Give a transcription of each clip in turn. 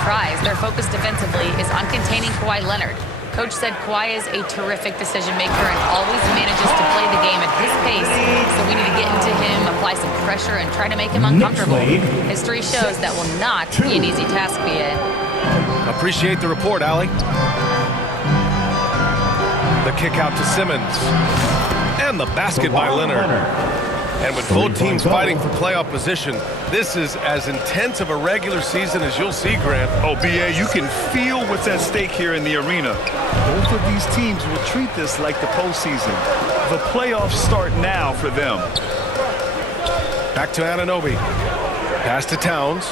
surprise, their focus defensively is on containing Kawhi Leonard. Coach said Kawhi is a terrific decision maker and always manages to play the game at his pace, so we need to get into him, apply some pressure, and try to make him uncomfortable. History shows that will not be an easy task, BA. Appreciate the report, Allie. The kick out to Simmons. And the basket by Leonard. And with both teams fighting for playoff position, this is as intense of a regular season as you'll see, Grant. Oh, BA, you can feel what's at stake here in the arena. Both of these teams will treat this like the postseason. The playoffs start now for them. Back to Anunoby. Pass to Towns.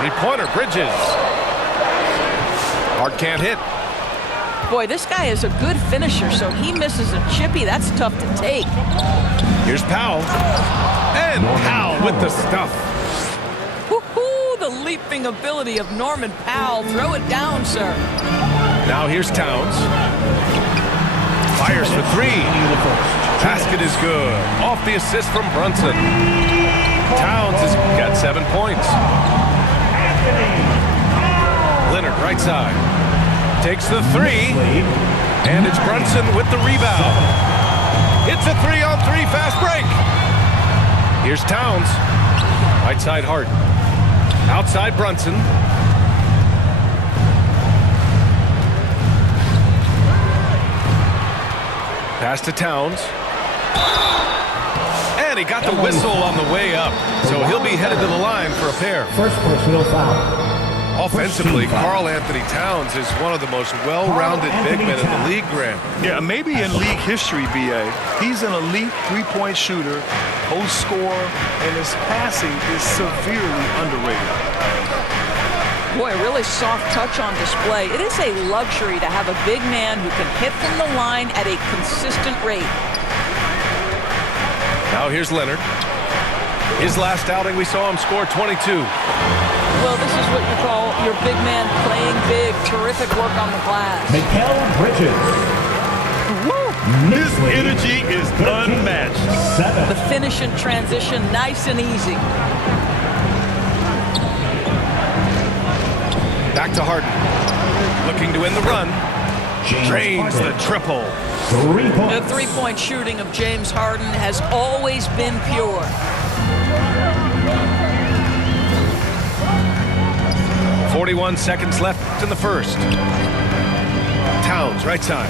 Three-pointer, Bridges. Hart can't hit. Boy, this guy is a good finisher, so he misses a chippy. That's tough to take. Here's Powell. And Powell with the stuff. Woohoo! The leaping ability of Norman Powell. Throw it down, sir. Now here's Towns. Fires for three. Basket is good. Off the assist from Brunson. Towns has got 7 points. Leonard, right side. Takes the three. And it's Brunson with the rebound. It's a 3-on-3 fast break. Here's Towns. Right side Hart. Outside Brunson. Pass to Towns. And he got the whistle on the way up. So he'll be headed to the line for a pair. First personal foul. Offensively, Karl Anthony Towns is one of the most well-rounded big men in the league, Graham. Yeah, maybe in league history, BA. He's an elite three-point shooter, post scorer, and his passing is severely underrated. Boy, really soft touch on display. It is a luxury to have a big man who can hit from the line at a consistent rate. Now here's Leonard. His last outing, we saw him score 22. Well, this is what you call your big man playing big. Terrific work on the glass. Mikal Bridges. This energy is unmatched. The finish in transition, nice and easy. Back to Harden. Looking to win the run. Drains the triple. 3 points. The three-point shooting of James Harden has always been pure. 41 seconds left in the first. Towns, right side.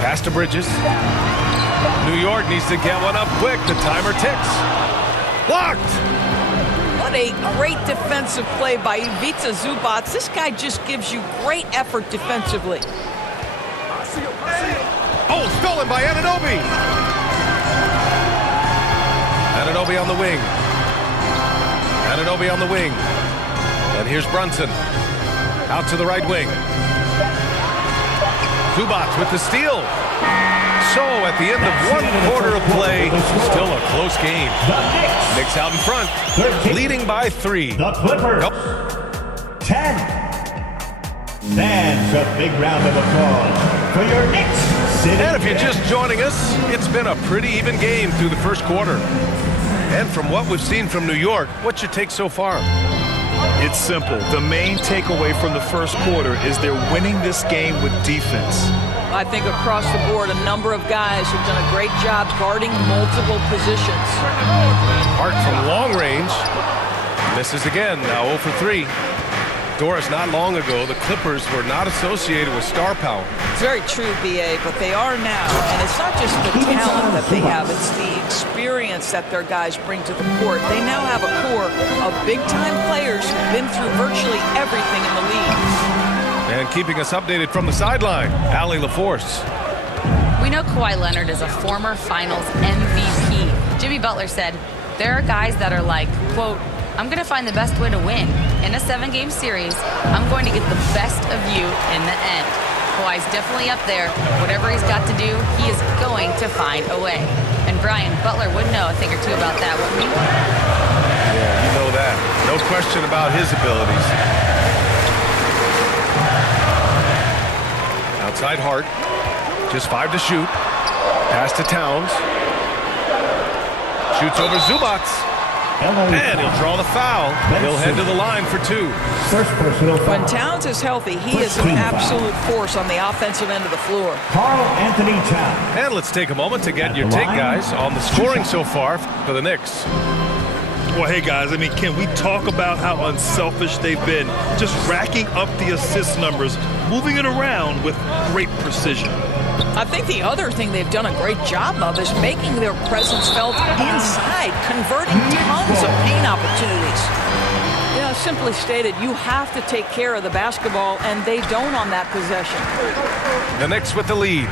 Pass to Bridges. New York needs to get one up quick. The timer ticks. Blocked! What a great defensive play by Ivica Zubac. This guy just gives you great effort defensively. Oh, stolen by Anunoby. Anunoby on the wing. Anunoby on the wing. And here's Brunson. Out to the right wing. Zubac with the steal. So at the end of 1 quarter of play, still a close game. Knicks out in front, leading by 3. The Clippers. 10. That's a big round of applause for your Knicks. And if you're just joining us, it's been a pretty even game through the first quarter. And from what we've seen from New York, what's your take so far? It's simple. The main takeaway from the first quarter is they're winning this game with defense. I think across the board, a number of guys who've done a great job guarding multiple positions. Hart from long range. Misses again, now 0 for 3. Doris, not long ago, the Clippers were not associated with star power. It's very true, BA, but they are now. And it's not just the talent that they have, it's the experience that their guys bring to the court. They now have a core of big-time players who've been through virtually everything in the league. And keeping us updated from the sideline, Allie LaForce. We know Kawhi Leonard is a former Finals MVP. Jimmy Butler said, there are guys that are like, quote, I'm going to find the best way to win. In a 7-game series, I'm going to get the best of you in the end. Kawhi's definitely up there. Whatever he's got to do, he is going to find a way. And Brian, Butler would know a thing or two about that, wouldn't he? Yeah, you know that. No question about his abilities. Outside Hart. Just 5 to shoot. Pass to Towns. Shoots over Zubats. And he'll draw the foul. He'll head to the line for 2. First personal foul. When Towns is healthy, he is an absolute force on the offensive end of the floor. Karl Anthony Towns. And let's take a moment to get your take, guys, on the scoring so far for the Knicks. Well, hey, guys, I mean, can we talk about how unselfish they've been? Just racking up the assist numbers, moving it around with great precision. I think the other thing they've done a great job of is making their presence felt inside, converting tons of paint opportunities. You know, simply stated, you have to take care of the basketball, and they don't on that possession. The Knicks with the lead.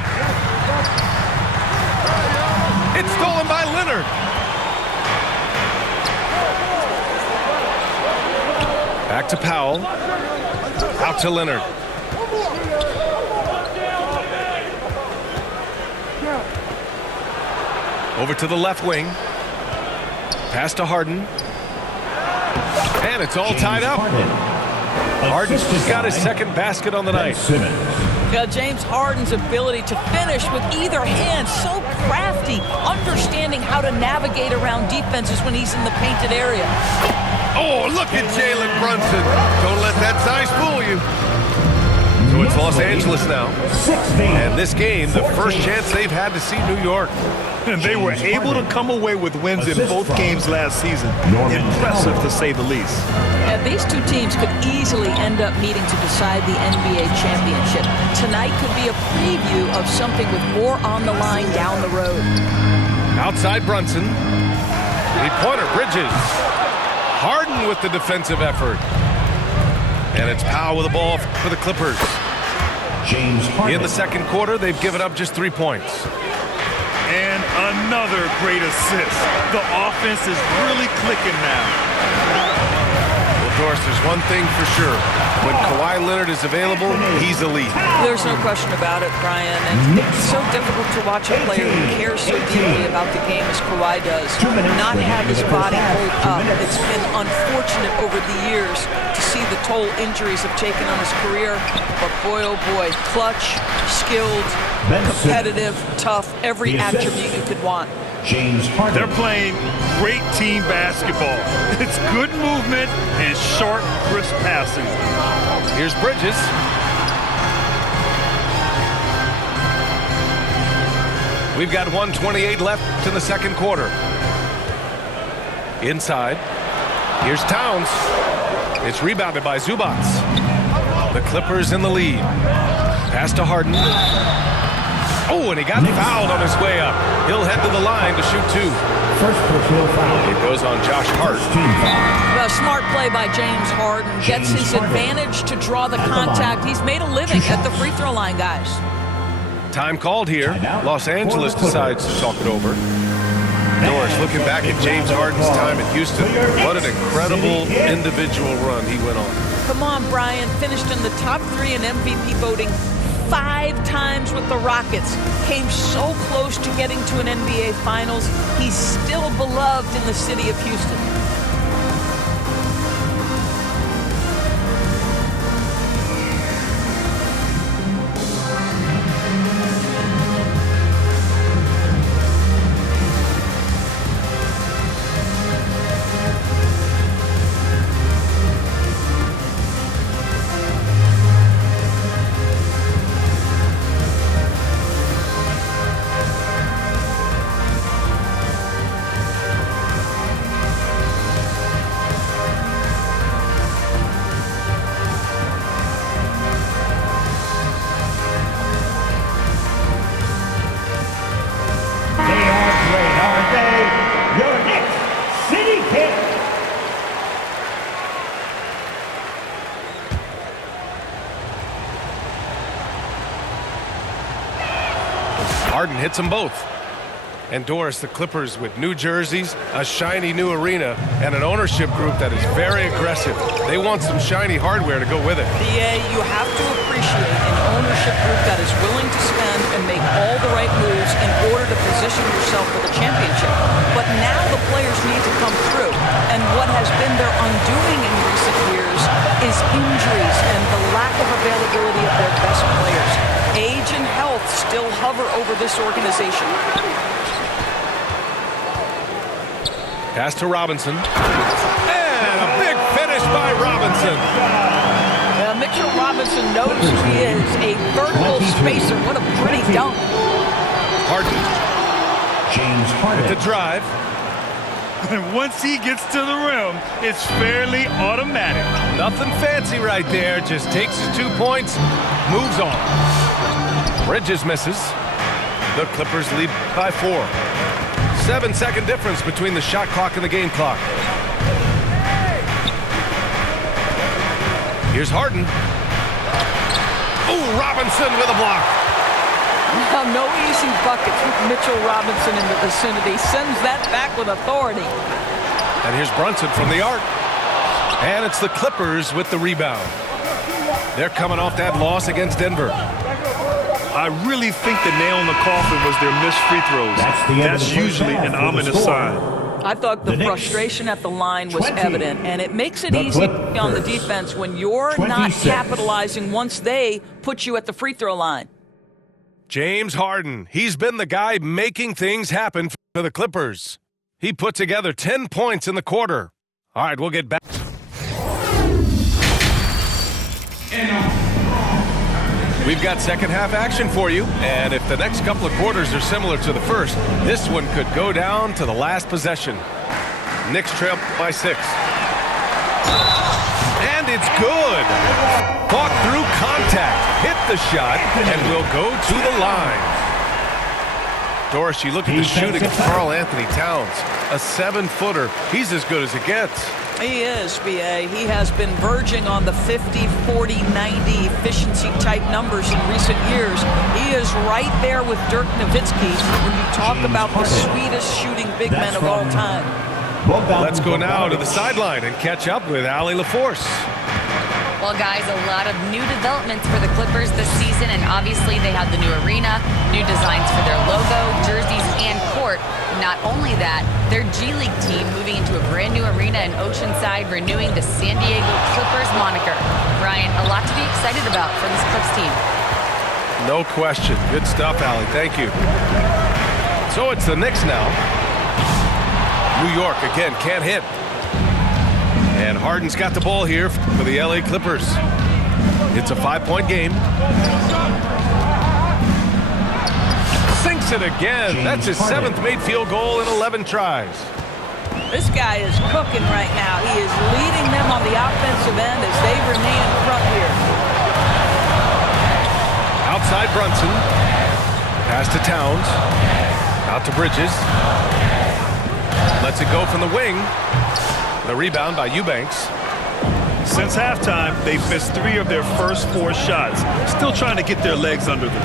It's stolen by Leonard. Back to Powell. Out to Leonard. Over to the left wing. Pass to Harden. And it's all tied up. Harden's just got his second basket on the night. James Harden's ability to finish with either hand, so crafty, understanding how to navigate around defenses when he's in the painted area. Oh, look at Jalen Brunson. Don't let that size fool you. So it's Los Angeles now. And this game, the first chance they've had to see New York. And they were able to come away with wins in both games last season. Impressive, to say the least. Yeah, these two teams could easily end up meeting to decide the NBA championship. Tonight could be a preview of something with more on the line down the road. Outside Brunson. Three-pointer, Bridges. Harden with the defensive effort. And it's Powell with the ball for the Clippers. James Harden. In the second quarter, they've given up just 3 points. And another great assist. The offense is really clicking now. Well, Doris, there's one thing for sure. When Kawhi Leonard is available, he's elite. There's no question about it, Brian. And it's so difficult to watch a player who cares so deeply about the game as Kawhi does not have his body hold up. It's been unfortunate over the years to see the toll injuries have taken on his career. But boy, oh boy, clutch, skilled, competitive, tough, every attribute you could want. James Harden. They're playing great team basketball. It's good movement and sharp, crisp passing. Here's Bridges. We've got 1:28 left in the second quarter. Inside. Here's Towns. It's rebounded by Zubats. The Clippers in the lead. Pass to Harden. Oh, and he got fouled on his way up. He'll head to the line to shoot 2. First personal foul. It goes on Josh Hart. A smart play by James Harden. Gets his advantage to draw the contact. He's made a living at the free throw line, guys. Time called here. Los Angeles decides to talk it over. Norris, looking back at James Harden's time in Houston, what an incredible individual run he went on. Come on, Brian. Finished in the top 3 in MVP voting 5 times with the Rockets. Came so close to getting to an NBA Finals. He's still beloved in the city of Houston. Harden hits them both. And Doris, the Clippers with new jerseys, a shiny new arena, and an ownership group that is very aggressive. They want some shiny hardware to go with it. Yeah, you have to appreciate an ownership group that is willing to spend and make all the right moves in order to position yourself for the championship. But now the players need to come through. And what has been their undoing in recent years is injuries and the lack of availability of their best players. Age and health still hover over this organization. Pass to Robinson. And a big finish by Robinson. Mitchell Robinson knows he is a vertical spacer. What a pretty dunk. Harden. James Harden. With the drive. And once he gets to the rim, it's fairly automatic. Nothing fancy right there. Just takes his 2 points, moves on. Bridges misses. The Clippers lead by 4. 7-second difference between the shot clock and the game clock. Here's Harden. Oh, Robinson with a block. No easy buckets with Mitchell Robinson in the vicinity. Sends that back with authority. And here's Brunson from the arc. And it's the Clippers with the rebound. They're coming off that loss against Denver. I really think the nail in the coffin was their missed free throws. That's usually an ominous sign. I thought the frustration at the line was evident, and it makes it easy on the defense when you're not capitalizing once they put you at the free throw line. James Harden, he's been the guy making things happen for the Clippers. He put together 10 points in the quarter. All right, we'll get back. We've got second half action for you, and if the next couple of quarters are similar to the first, this one could go down to the last possession. Knicks trail by 6. And it's good. Fought through contact, hit the shot, and will go to the line. Doris, you look at the shooting of Karl Anthony Towns, a 7-footer. He's as good as it gets. He is, B.A. He has been verging on the 50, 40, 90 efficiency type numbers in recent years. He is right there with Dirk Nowitzki when you talk about the sweetest shooting big men of all time. Let's go now to the sideline and catch up with Allie LaForce. Well, guys, a lot of new developments for the Clippers this season, and obviously they have the new arena, new designs for their logo, jerseys, and court. Not only that, their G League team moving into a brand new arena in Oceanside, renewing the San Diego Clippers moniker. Brian, a lot to be excited about for this Clips team. No question. Good stuff, Allie. Thank you. So it's the Knicks now. New York, again, can't hit. And Harden's got the ball here for the LA Clippers. It's a 5-point game. Sinks it again. That's his 7th made field goal in 11 tries. This guy is cooking right now. He is leading them on the offensive end as they remain in front here. Outside Brunson. Pass to Towns. Out to Bridges. Lets it go from the wing. The rebound by Eubanks. Since halftime, they've missed 3 of their first 4 shots. Still trying to get their legs under them.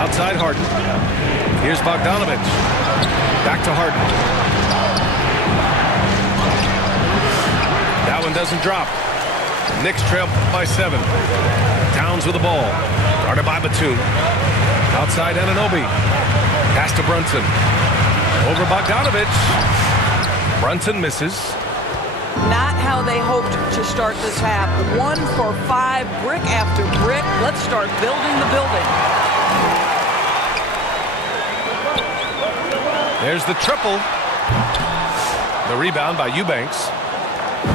Outside Harden. Here's Bogdanovich. Back to Harden. That one doesn't drop. Knicks trail by 7. Towns with the ball. Guarded by Batum. Outside Anunoby. Pass to Brunson. Over Bogdanovich. Brunson misses. Not how they hoped to start this half. 1 for 5, brick after brick. Let's start building the building. There's the triple. The rebound by Eubanks.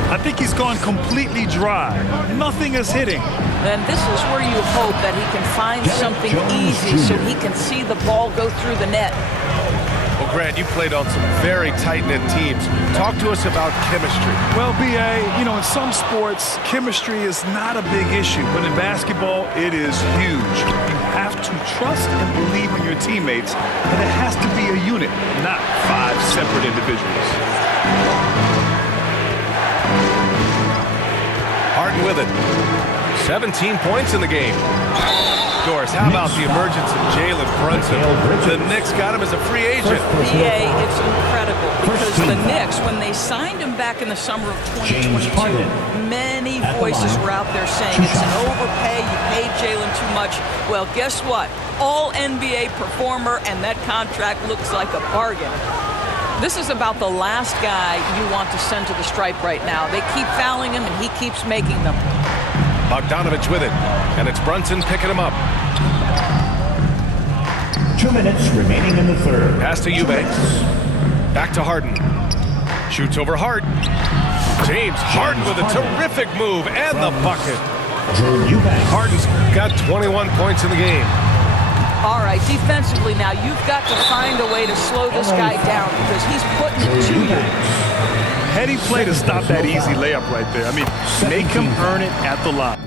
I think he's gone completely dry. Nothing is hitting. And this is where you hope that he can find something easy so he can see the ball go through the net. Well, Grant, you played on some very tight-knit teams. Talk to us about chemistry. Well, B.A., in some sports, chemistry is not a big issue. But in basketball, it is huge. You have to trust and believe in your teammates. And it has to be a unit, not 5 separate individuals. Harden with it. 17 points in the game. Doris, how about the emergence of Jalen Brunson? The Knicks got him as a free agent. BA, it's incredible because the Knicks, when they signed him back in the summer of 2022, many voices were out there saying it's an overpay, you paid Jalen too much. Well, guess what? All NBA performer, and that contract looks like a bargain. This is about the last guy you want to send to the stripe right now. They keep fouling him, and he keeps making them. Bogdanovich with it, and it's Brunson picking him up. 2 minutes remaining in the third. Pass to Eubanks. Back to Harden. Shoots over Hart. James Harden with a terrific move and the bucket. Harden's got 21 points in the game. All right, defensively now, you've got to find a way to slow this guy down because he's putting it to you. Heady play to stop that easy layup right there. I mean, make him earn it at the line.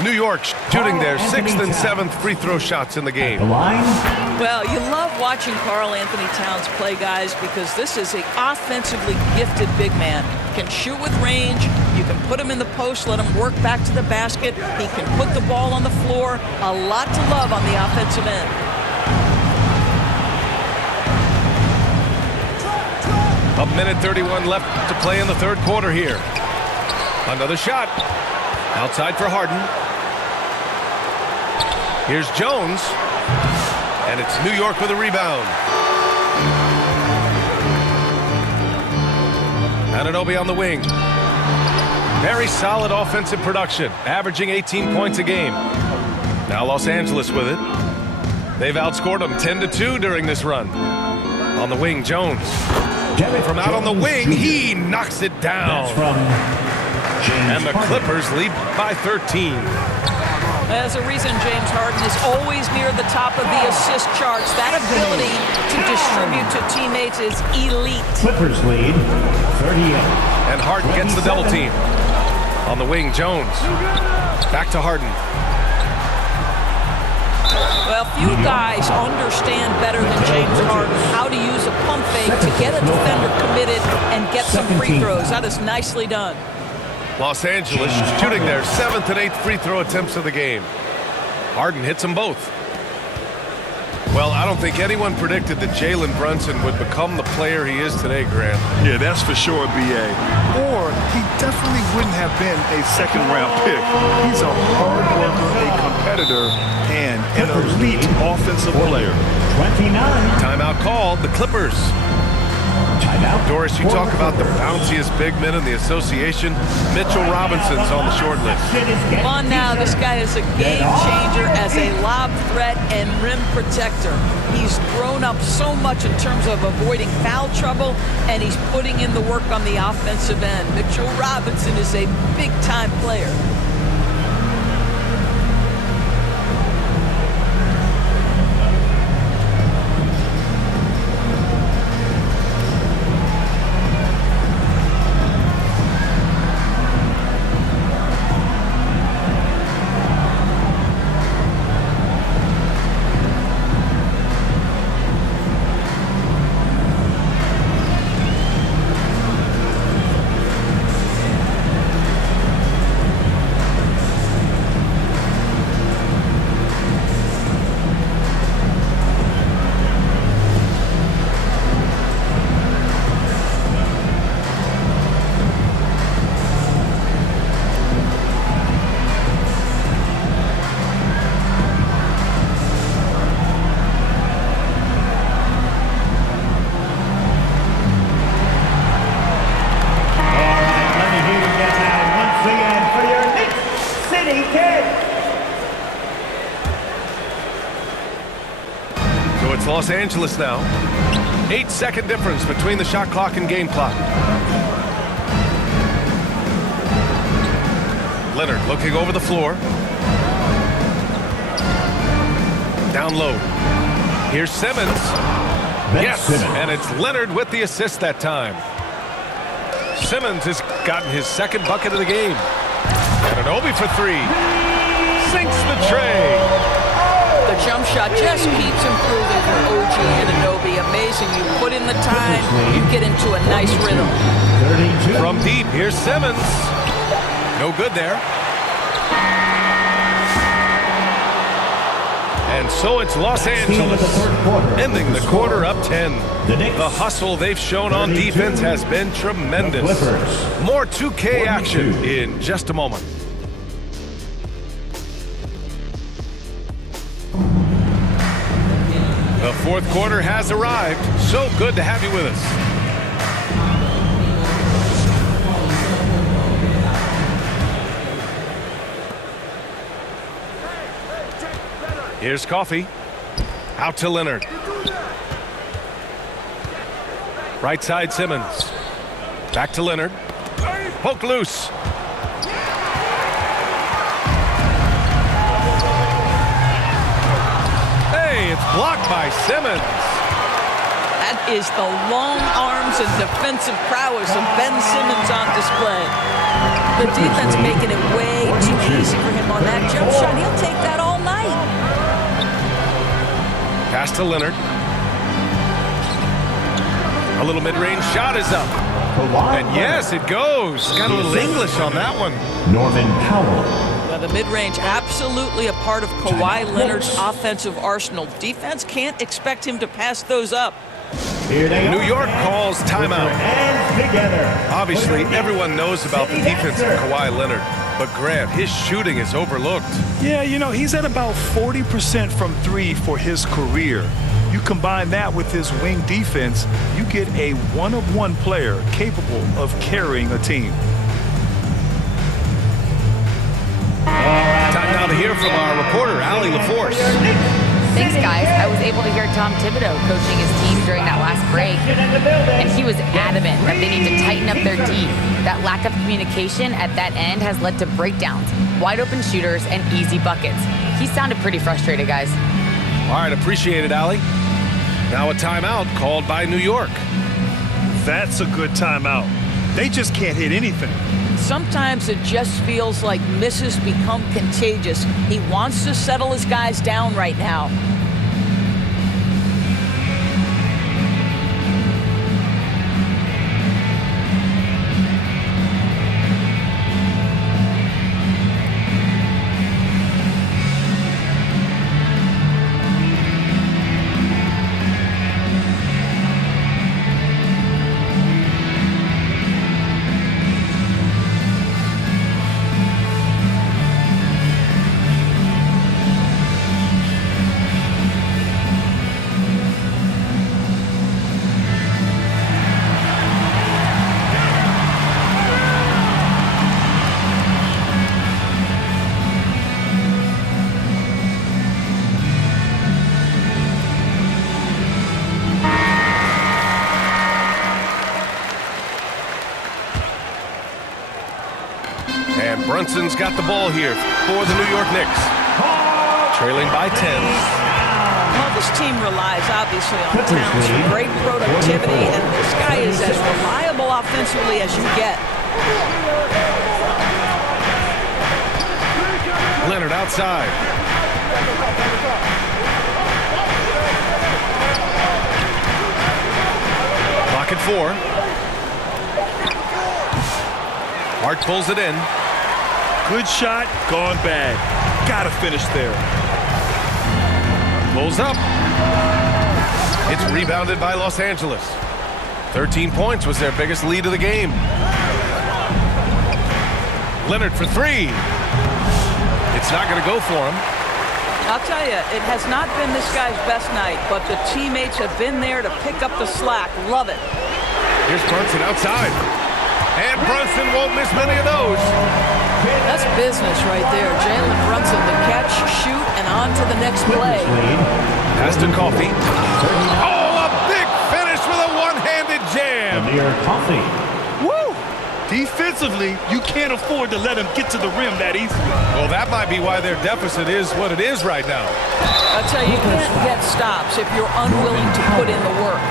New York shooting their 6th and 7th free throw shots in the game. Well, you love watching Karl Anthony Towns play, guys, because this is an offensively gifted big man. Can shoot with range. You can put him in the post, let him work back to the basket. He can put the ball on the floor. A lot to love on the offensive end. A minute 31 left to play in the third quarter here. Another shot. Outside for Harden. Here's Jones. And it's New York with a rebound. Anunoby on the wing. Very solid offensive production, averaging 18 points a game. Now Los Angeles with it. They've outscored them 10-2 during this run. On the wing, Jones. From out on the wing, he knocks it down. And the Clippers lead by 13. There's a reason James Harden is always near the top of the assist charts. That ability to distribute to teammates is elite. Clippers lead 38. And Harden gets the double team. On the wing, Jones. Back to Harden. Well, few guys understand better than James Harden how to use a pump fake to get a defender committed and get some free throws. That is nicely done. Los Angeles shooting their 7th and 8th free throw attempts of the game. Harden hits them both. Well, I don't think anyone predicted that Jalen Brunson would become the player he is today, Grant. Yeah, that's for sure, B.A. Or he definitely wouldn't have been a second-round pick. He's a hard worker, a competitor, and an elite offensive player. 29. Timeout called. The Clippers. Timeout. Doris, you talk about the bounciest big men in the association. Mitchell Robinson's on the short list. Come on now, this guy is a game changer as a lob threat and rim protector. He's grown up so much in terms of avoiding foul trouble, and he's putting in the work on the offensive end. Mitchell Robinson is a big-time player. Los Angeles now. 8-second difference between the shot clock and game clock. Leonard looking over the floor. Down low. Here's Simmons. Yes, and it's Leonard with the assist that time. Simmons has gotten his second bucket of the game. Anunoby for three. Sinks the tray. The jump shot just keeps improving for OG Anunoby. Amazing. You put in the time, you get into a nice rhythm. From deep, here's Simmons. No good there. And so it's Los Angeles, ending the quarter up 10. The hustle they've shown on defense has been tremendous. More 2K action in just a moment. The fourth quarter has arrived. So good to have you with us. Here's Coffey. Out to Leonard. Right side Simmons. Back to Leonard. Poke loose. Hey, it's blocked by Simmons. That is the long arms and defensive prowess of Ben Simmons on display. The defense making it way too easy for him on that jump shot. He'll take that all night. Pass to Leonard. A little mid-range shot is up. And yes, it goes. Got a little English on that one. Norman Powell. Well, the mid-range absolutely a part of Kawhi Leonard's offensive arsenal. Defense can't expect him to pass those up. Here they New are. York calls timeout. And together. Obviously, everyone knows about the defense of Kawhi Leonard. But Grant, his shooting is overlooked. Yeah, you know, he's at about 40% from three for his career. You combine that with his wing defense, you get a one-of-one player capable of carrying a team. Time now to hear from our reporter, Allie LaForce. Thanks, guys. I was able to hear Tom Thibodeau coaching his team during that last break, and he was adamant that they need to tighten up their D. That lack of communication at that end has led to breakdowns, wide open shooters, and easy buckets. He sounded pretty frustrated, guys. All right, appreciate it, Allie. Now a timeout called by New York. That's a good timeout. They just can't hit anything. Sometimes it just feels like misses become contagious. He wants to settle his guys down right now. And Brunson's got the ball here for the New York Knicks. Trailing by 10. Well, this team relies obviously on talent, great productivity, and this guy is as reliable offensively as you get. Leonard outside. Clock at 4. Hart pulls it in. Good shot, gone bad. Gotta finish there. Pulls up. It's rebounded by Los Angeles. 13 points was their biggest lead of the game. Leonard for 3. It's not going to go for him. I'll tell you, it has not been this guy's best night, but the teammates have been there to pick up the slack. Love it. Here's Brunson outside. And Brunson won't miss many of those. That's business right there. Jalen Brunson, the catch, shoot, and on to the next play. Pass to Coffey. Oh, a big finish with a one-handed jam. Amir Coffey. Woo! Defensively, you can't afford to let him get to the rim that easy. Well, that might be why their deficit is what it is right now. I'll tell you, you can't get stops if you're unwilling to put in the work.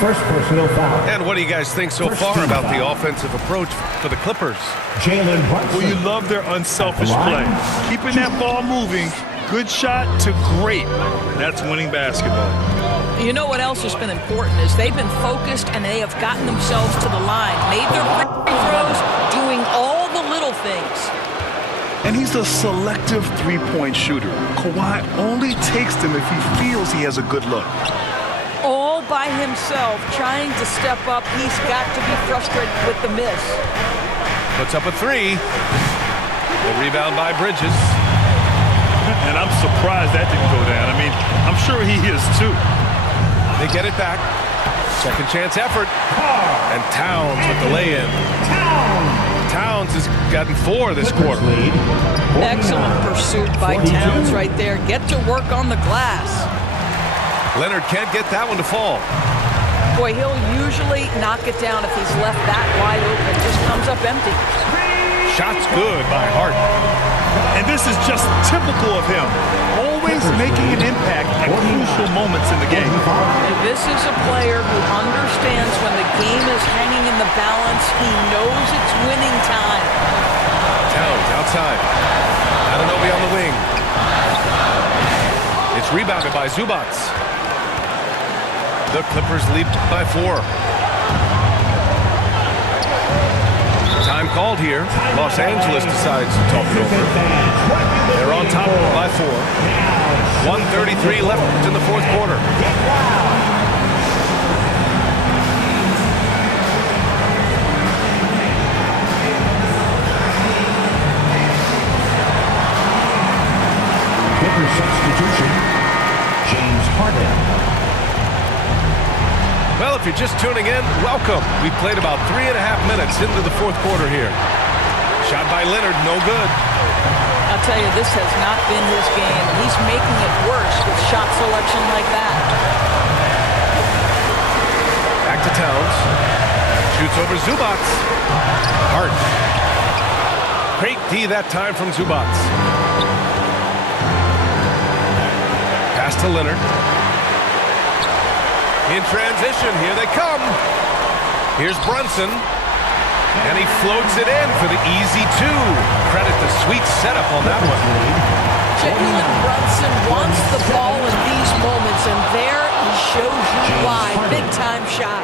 First personal foul. And what do you guys think so far about the offensive approach for the Clippers? Jalen Brunson. Well, you love their unselfish play. Keeping that ball moving, good shot to great. That's winning basketball. You know what else has been important is they've been focused and they have gotten themselves to the line, made their free throws, doing all the little things. And he's a selective three-point shooter. Kawhi only takes them if he feels he has a good look. All by himself, trying to step up. He's got to be frustrated with the miss. Puts up a 3. The rebound by Bridges. And I'm surprised that didn't go down. I mean, I'm sure he is too. They get it back. Second chance effort. And Towns with the lay-in. Towns has gotten 4 this quarter. Excellent pursuit by Towns right there. Get to work on the glass. Leonard can't get that one to fall. Boy, he'll usually knock it down if he's left that wide open. Just comes up empty. Shot's good by Hart. And this is just typical of him. Always making an impact at crucial moments in the game. And this is a player who understands when the game is hanging in the balance. He knows it's winning time. Towns outside. Anunoby on the wing. It's rebounded by Zubats. The Clippers lead by 4. Time called here. Los Angeles decides to talk it over. They're on top by 4. 1:33 left in the fourth quarter. Clippers substitution. James Harden. Well, if you're just tuning in, welcome. We've played about 3.5 minutes into the fourth quarter here. Shot by Leonard, no good. I'll tell you, this has not been his game. He's making it worse with shot selection like that. Back to Towns. Shoots over Zubats. Hart. Great D that time from Zubats. Pass to Leonard. In transition, here they come. Here's Brunson. And he floats it in for the easy 2. Credit the sweet setup on that one. Jalen Brunson wants the ball in these moments, and there he shows you why. Big-time shot.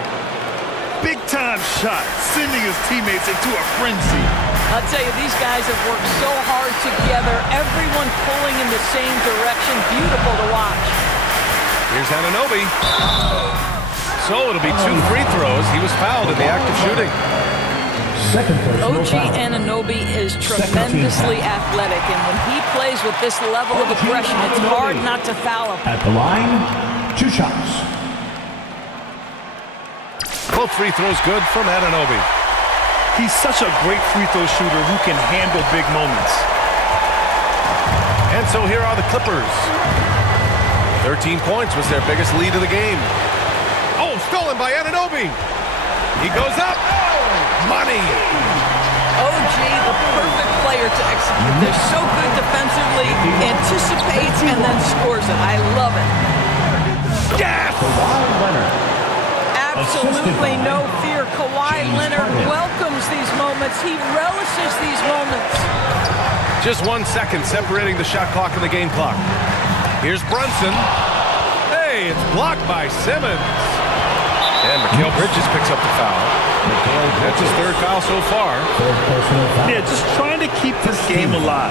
Big-time shot, sending his teammates into a frenzy. I'll tell you, these guys have worked so hard together. Everyone pulling in the same direction. Beautiful to watch. Here's Anunoby. So it'll be 2 free throws. He was fouled in the act of shooting. Second personal OG foul. Anunoby is tremendously athletic, and when he plays with this level of aggression, it's hard not to foul him. At the line, 2 shots. Both free throws good from Anunoby. He's such a great free throw shooter who can handle big moments. And so here are the Clippers. 13 points was their biggest lead of the game. Oh, stolen by Anunoby. He goes up. Money. OG, the perfect player to execute. They're so good defensively, anticipates, and then scores it. I love it. Yes! Kawhi Leonard. Absolutely no fear. Kawhi Leonard welcomes these moments. He relishes these moments. Just 1 second separating the shot clock and the game clock. Here's Brunson. Hey, it's blocked by Simmons. And Mikal Bridges picks up the foul. That's his 3rd foul so far. Third personal foul. Yeah, just trying to keep this game alive.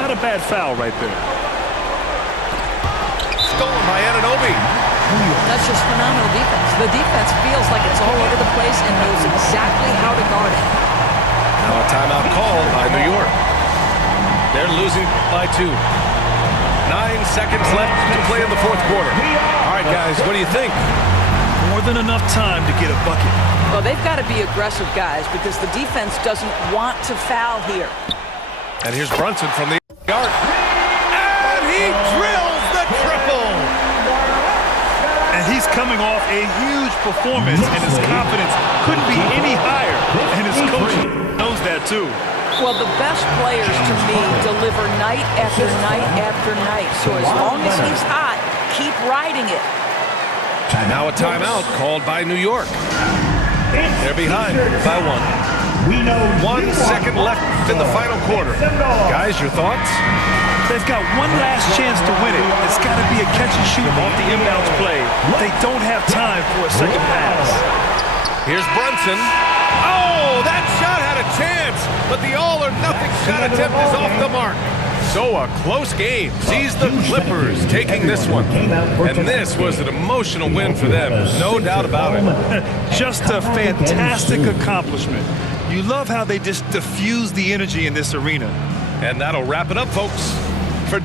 Not a bad foul right there. Stolen by Anunoby. That's just phenomenal defense. The defense feels like it's all over the place and knows exactly how to guard it. Now a timeout called by New York. They're losing by 2. 9 seconds left to play in the fourth quarter. All right, guys, what do you think? More than enough time to get a bucket. Well, they've got to be aggressive, guys, because the defense doesn't want to foul here. And here's Brunson from the arc. And he drills the triple. And he's coming off a huge performance, and his confidence couldn't be any higher. And his coach knows that, too. Well, the best players, to me, deliver night after night after night. So as long as he's hot, keep riding it. Now a timeout called by New York. They're behind by 1. We know 1 second left in the final quarter. Guys, your thoughts? They've got one last chance to win it. It's got to be a catch and shoot off the inbounds play. They don't have time for a second pass. Here's Brunson. Oh, that shot had a chance, but the all-or-nothing shot attempt is off the mark. So a close game sees the Clippers taking this one. And this was an emotional win for them, no doubt about it. Just a fantastic accomplishment. You love how they just diffuse the energy in this arena. And that'll wrap it up, folks. For